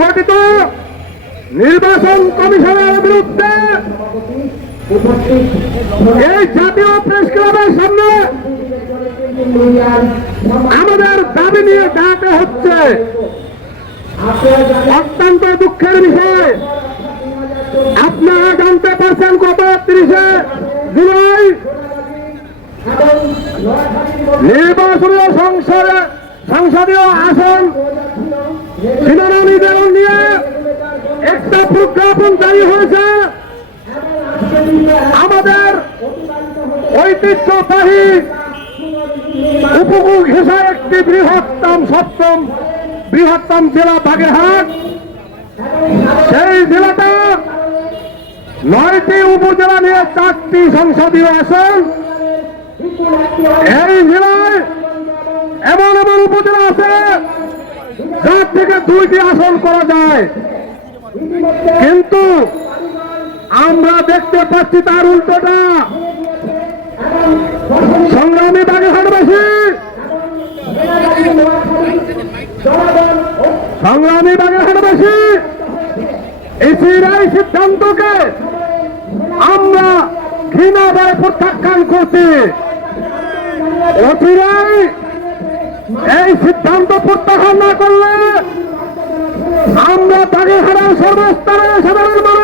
গঠিত নির্বাচন কমিশনের বিরুদ্ধে এই জাতীয় প্রেস ক্লাবের সামনে আমাদের দাবি নিয়ে দাঁড়াতে হচ্ছে অত্যন্ত দুঃখের বিষয়। আপনারা জানতে পারছেন গত তিরিশে জুলাই নির্বাচনীয় সংসদে সংসদীয় আসন নিয়ে একটা প্রজ্ঞাপন জারি হয়েছে। আমাদের ঐতিহ্যবাহী উপকূল ঘেঁষা একটি বৃহত্তম সপ্তম বৃহত্তম জেলা বাগেরহাট। সেই জেলাটা নয়টি উপজেলা নিয়ে চারটি সংসদীয় আসন। এই জেলায় এমন এমন উপজেলা আছে যার থেকে দুইটি আসন করা যায়। কিন্তু আমরা দেখতে পাচ্ছি তার উল্টোটা। সংগ্রামী বাগেরহাটবাসী সংগ্রামী বাগেরহাটবাসী এসির এই সিদ্ধান্তকে আমরা ঘৃণাভাবে প্রত্যাখ্যান করছি। অচিরাই এই সিদ্ধান্ত প্রত্যাখ্যান না করলে আমরা বাগেরহাটের সর্বস্তরে সাধারণ